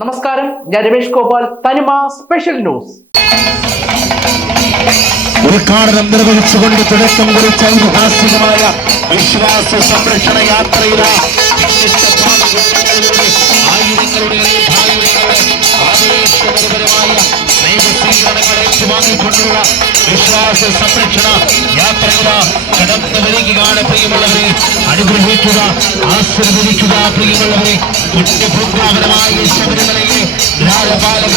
നമസ്കാരം, ഞാൻ രമേഷ് ഗോപാൽ, തനിമ സ്പെഷ്യൽ ന്യൂസ്. ഉദ്ഘാടനം നിർവഹിച്ചുകൊണ്ട് തുടക്കം കുറിച്ച ഐതിഹാസികമായ വിശ്വാസ സംരക്ഷണ യാത്രയിലെ ആയിരങ്ങളുടെ ആവേശപരമായ സ്നേഹസ്വീകരണങ്ങൾ ഏറ്റുവാങ്ങിക്കൊണ്ടുള്ള വിശ്വാസ സംരക്ഷണ യാത്രയില കടന്നു വരികയാണ്. പ്രിയമുള്ളവരെ, അനുഗ്രഹിക്കുക, ആശീർവദിക്കുക. പ്രിയമുള്ളവരെ, പുണ്യഭൂങ്കാവനമായ ശബരിമലയിലെ ദ്വാരപാലക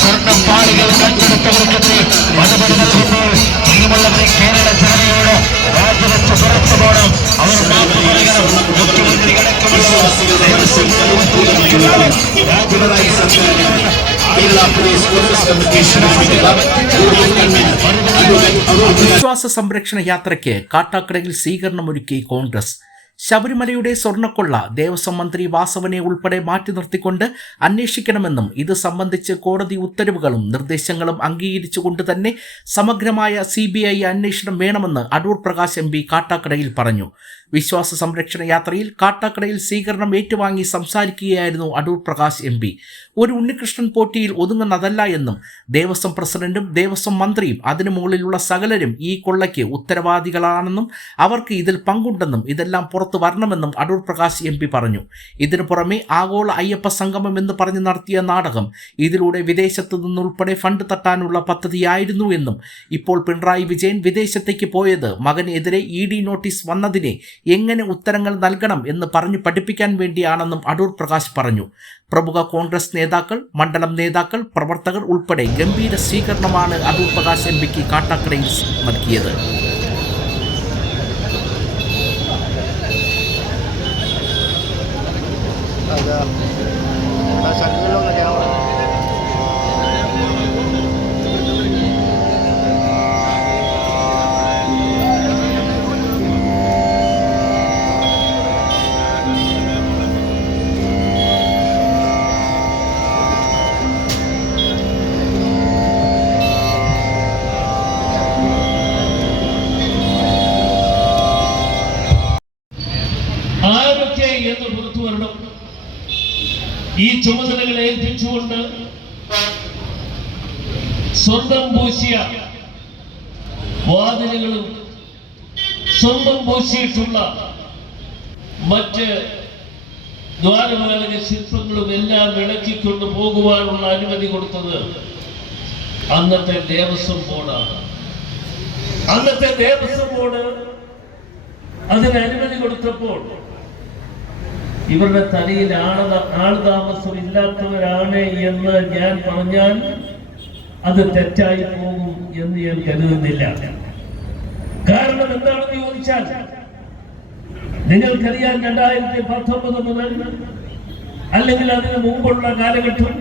സ്വർണ്ണപ്പാളികൾ കണ്ടെടുത്തവർക്കെതിരെ മറുപടി നൽകുമ്പോൾ പ്രിയമുള്ളവരെ, കേരള ജനതയോട് രാജിവെച്ച് പുറത്തു പോകണം. അവർ മാപ്പ് പറയണം. മുഖ്യമന്ത്രി അടക്കമുള്ളവർ വിശ്വാസ സംരക്ഷണ യാത്രയ്ക്ക് കാട്ടാക്കടയിൽ സ്വീകരണമൊരുക്കി കോൺഗ്രസ്. ശബരിമലയുടെ സ്വർണ്ണക്കൊള്ള ദേവസ്വം മന്ത്രി വാസവനെ ഉൾപ്പെടെ മാറ്റി നിർത്തിക്കൊണ്ട് അന്വേഷിക്കണമെന്നും ഇത് സംബന്ധിച്ച് കോടതി ഉത്തരവുകളും നിർദ്ദേശങ്ങളും അംഗീകരിച്ചുകൊണ്ട് തന്നെ സമഗ്രമായ CBI അന്വേഷണം വേണമെന്ന് അടൂർ പ്രകാശ് MP കാട്ടാക്കടയിൽ പറഞ്ഞു. വിശ്വാസ സംരക്ഷണ യാത്രയിൽ കാട്ടാക്കടയിൽ സ്വീകരണം ഏറ്റുവാങ്ങി സംസാരിക്കുകയായിരുന്നു അടൂർ പ്രകാശ് MP. ഒരു ഉണ്ണികൃഷ്ണൻ പോറ്റിയിൽ ഒതുങ്ങുന്നതല്ല എന്നും ദേവസ്വം പ്രസിഡന്റും ദേവസ്വം മന്ത്രിയും അതിനു മുകളിലുള്ള സകലരും ഈ കൊള്ളയ്ക്ക് ഉത്തരവാദികളാണെന്നും അവർക്ക് ഇതിൽ പങ്കുണ്ടെന്നും ഇതെല്ലാം പുറത്തു വരണമെന്നും അടൂർ പ്രകാശ് MP പറഞ്ഞു. ഇതിനു പുറമെ ആഗോള അയ്യപ്പ സംഗമം എന്ന് പറഞ്ഞ് നടത്തിയ നാടകം ഇതിലൂടെ വിദേശത്തു നിന്നുൾപ്പെടെ ഫണ്ട് തട്ടാനുള്ള പദ്ധതിയായിരുന്നു എന്നും ഇപ്പോൾ പിണറായി വിജയൻ വിദേശത്തേക്ക് പോയത് മകനെതിരെ ED നോട്ടീസ് വന്നതിനെ എങ്ങനെ ഉത്തരങ്ങൾ നൽകണം എന്ന് പറഞ്ഞു പഠിപ്പിക്കാൻ വേണ്ടിയാണെന്നും അടൂർ പ്രകാശ് പറഞ്ഞു. പ്രമുഖ കോൺഗ്രസ് നേതാക്കൾ, മണ്ഡലം നേതാക്കൾ, പ്രവർത്തകർ ഉൾപ്പെടെ ഗംഭീര സ്വീകരണമാണ് അടൂർ പ്രകാശ് MPക്ക് കാട്ടാക്കടയിൽ നൽകിയത്. എന്ന് പുറത്തു വരണം. ഈ ചുമതലകളെ ഏൽപ്പിച്ചുകൊണ്ട് സ്വന്തം പൂശിയ വാതിലുകളും സ്വന്തം പൂശിയിട്ടുള്ള മറ്റ് ദ്വാരപാലക ശില്പങ്ങളും എല്ലാം ഇളക്കിക്കൊണ്ട് പോകുവാനുള്ള അനുമതി കൊടുത്തത് അന്നത്തെ ദേവസ്വം ബോർഡാണ്. അന്നത്തെ ദേവസ്വം ബോർഡ് അതിന് അനുമതി കൊടുത്തപ്പോൾ ഇവരുടെ തലയിൽ ആൾതാമസം ഇല്ലാത്തവരാണ് എന്ന് ഞാൻ പറഞ്ഞാൽ അത് തെറ്റായി പോകും എന്ന് ഞാൻ കരുതുന്നില്ല. കാരണം എന്താണെന്ന് ചോദിച്ചാൽ നിങ്ങൾക്കറിയാൻ 2019 മുതൽ അല്ലെങ്കിൽ അതിന് മുമ്പുള്ള കാലഘട്ടം,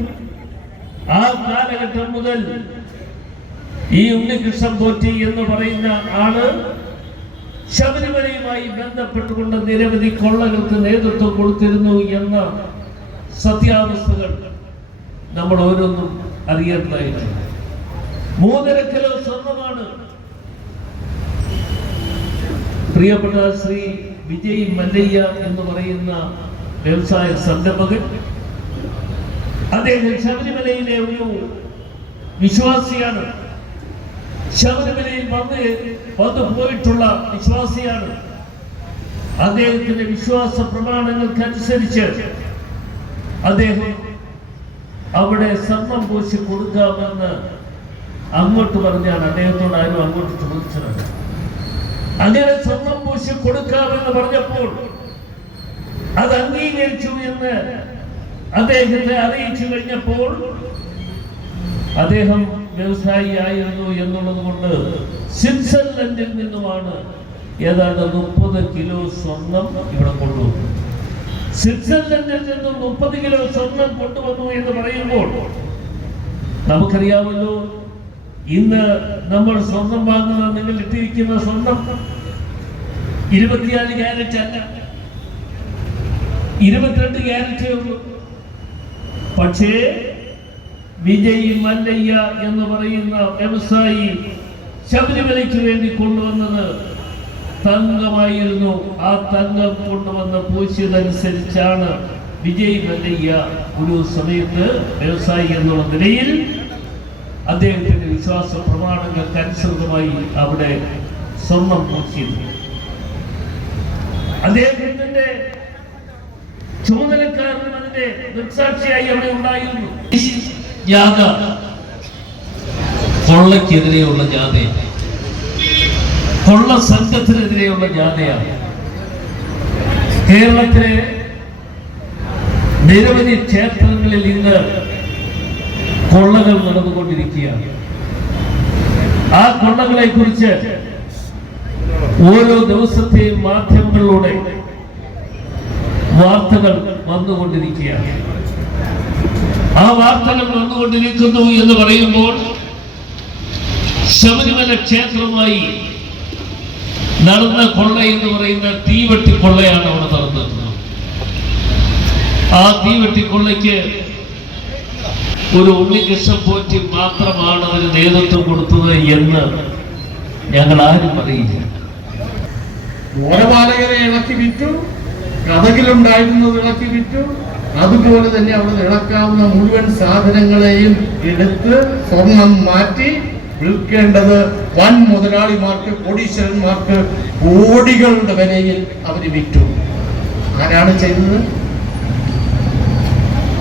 ആ കാലഘട്ടം മുതൽ ഈ ഉണ്ണികൃഷ്ണൻ പോറ്റി എന്ന് പറയുന്ന ആള് ശബരിമലയുമായി ബന്ധപ്പെട്ടുകൊണ്ട് നിരവധി കൊള്ളകൾക്ക് നേതൃത്വം കൊടുത്തിരുന്നു എന്ന സത്യാവസ്ഥകൾ നമ്മൾ ഓരോന്നും അറിയേണ്ടതായിട്ടുണ്ട്. 3.5 കിലോ സ്വർണ്ണമാണ് പ്രിയപ്പെട്ട ശ്രീ വിജയ് മല്ലയ്യ എന്ന് പറയുന്ന വ്യവസായ സംരംഭകൻ, അദ്ദേഹം ശബരിമലയിലെ ഒരു വിശ്വാസിയാണ്. ശബരിമലയിൽ വന്നു പോയിട്ടുള്ള വിശ്വാസിയാണ്. അദ്ദേഹത്തിന്റെ വിശ്വാസ പ്രമാണങ്ങൾക്കനുസരിച്ച് അദ്ദേഹം അവിടെ സ്വർണം പൂശി കൊടുക്കാമെന്ന് അങ്ങോട്ട് പറഞ്ഞാണ്. അദ്ദേഹത്തോട് ആരും അങ്ങോട്ട് ചോദിച്ചതാണ്. അങ്ങനെ സ്വർണം പൂശി കൊടുക്കാമെന്ന് പറഞ്ഞപ്പോൾ അത് അംഗീകരിച്ചു എന്ന് അദ്ദേഹത്തെ അറിയിച്ചു കഴിഞ്ഞപ്പോൾ അദ്ദേഹം വ്യവസായി ആയിരുന്നു എന്നുള്ളത് കൊണ്ട് സ്വിറ്റ്സർലൻഡിൽ നിന്നുമാണ് ഏതാണ്ട് 30 കിലോ സ്വർണം ഇവിടെ കൊണ്ടുവന്നു. സ്വിറ്റ്സർലൻഡിൽ നിന്നും 30 കിലോ സ്വർണം കൊണ്ടുവന്നു എന്ന് പറയുമ്പോൾ നമുക്കറിയാമല്ലോ, ഇന്ന് നമ്മൾ സ്വർണം വാങ്ങുന്ന, നിങ്ങൾ ഇട്ടിരിക്കുന്ന സ്വർണം 24 ക്യാരറ്റ് അല്ല, 22 ക്യാരറ്റേ ഉള്ളൂ. പക്ഷേ വിജയ് മല്ലയ്യ എന്ന് പറയുന്ന വ്യവസായി ശബരിമലയ്ക്ക് വേണ്ടി കൊണ്ടുവന്നത് തങ്കമായിരുന്നു. ആ തങ്കം കൊണ്ടുവന്ന പൂശിയതനുസരിച്ചാണ് വിജയ് മല്ലയ്യ ഒരു സമയത്ത് വ്യവസായി എന്നുള്ള നിലയിൽ അദ്ദേഹത്തിന്റെ വിശ്വാസ പ്രമാണങ്ങൾക്ക് അനുസൃതമായി അവിടെ സ്വർണം പൂശിയത്. അദ്ദേഹത്തിന്റെ ചുമതലക്കാരനും അതിന്റെ ദൃക്സാക്ഷിയായി അവിടെ ഉണ്ടായിരുന്നു. ജാഥ കൊള്ളക്കെതിരെയുള്ള ജാഥയാണ്, കൊള്ള സംഘത്തിനെതിരെയുള്ള ജാഥയാണ്. കേരളത്തിലെ നിരവധി ക്ഷേത്രങ്ങളിൽ ഇന്ന് കൊള്ളകൾ നടന്നുകൊണ്ടിരിക്കുകയാണ്. ആ കൊള്ളകളെ കുറിച്ച് ഓരോ ദിവസത്തെയും മാധ്യമങ്ങളിലൂടെ വാർത്തകൾ വന്നുകൊണ്ടിരിക്കുകയാണ്. ആ വാർത്തകൾ വന്നുകൊണ്ടിരിക്കുന്നു എന്ന് പറയുമ്പോൾ ശബരിമല ക്ഷേത്രമായി നടന്ന കൊള്ള എന്ന് പറയുന്ന തീവെട്ടിക്കൊള്ളയാണ് അവിടെ നടന്നത്. ആ തീവെട്ടിക്കൊള്ളയ്ക്ക് ഒരു ഉണ്ണികൃഷ്ണൻ പോറ്റി മാത്രമാണ് അതിന് നേതൃത്വം കൊടുത്തത് എന്ന് ഞങ്ങൾ ആരും അറിയില്ല. ദ്വാരപാലകരെ ഇളക്കി വിറ്റു, കഥകിലുണ്ടായിരുന്നത് ഇളക്കി വിറ്റു. അതുപോലെ തന്നെ അവിടെ ഇളക്കാവുന്ന മുഴുവൻ സാധനങ്ങളെയും എടുത്ത് സ്വർണം മാറ്റി വിൽക്കേണ്ടത് വൻ മുതലാളിമാർക്ക്, കോടീശ്വരന്മാർക്ക് കോടികളുടെ വിലയിൽ അവർ വിറ്റു. ആരാണ് ചെയ്തത്?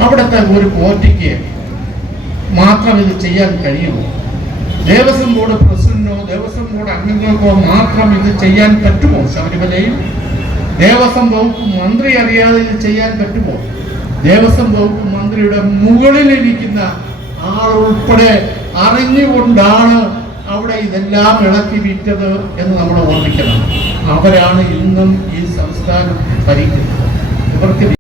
അവിടുത്തെ ഒരു പോറ്റിക്ക് മാത്രം ഇത് ചെയ്യാൻ കഴിയുമോ? ദേവസ്വം ബോർഡ് പ്രസിഡന്റിനോ ദേവസ്വം ബോർഡ് അംഗങ്ങൾക്കോ മാത്രം ഇത് ചെയ്യാൻ പറ്റുമോ? ശബരിമലയിൽ ദേവസ്വം വകുപ്പ് മന്ത്രി അറിയാതെ ഇത് ചെയ്യാൻ പറ്റുമോ? ദേവസ്വം വകുപ്പ് മന്ത്രിയുടെ മുകളിലിരിക്കുന്ന ആളുൾപ്പെടെ അറിഞ്ഞുകൊണ്ടാണ് അവിടെ ഇതെല്ലാം ഇളക്കി വിറ്റത് എന്ന് നമ്മൾ ഓർമ്മിക്കണം. അവരാണ് ഇന്നും ഈ സംസ്ഥാനം ഭരിക്കുന്നത്. ഇവർക്ക്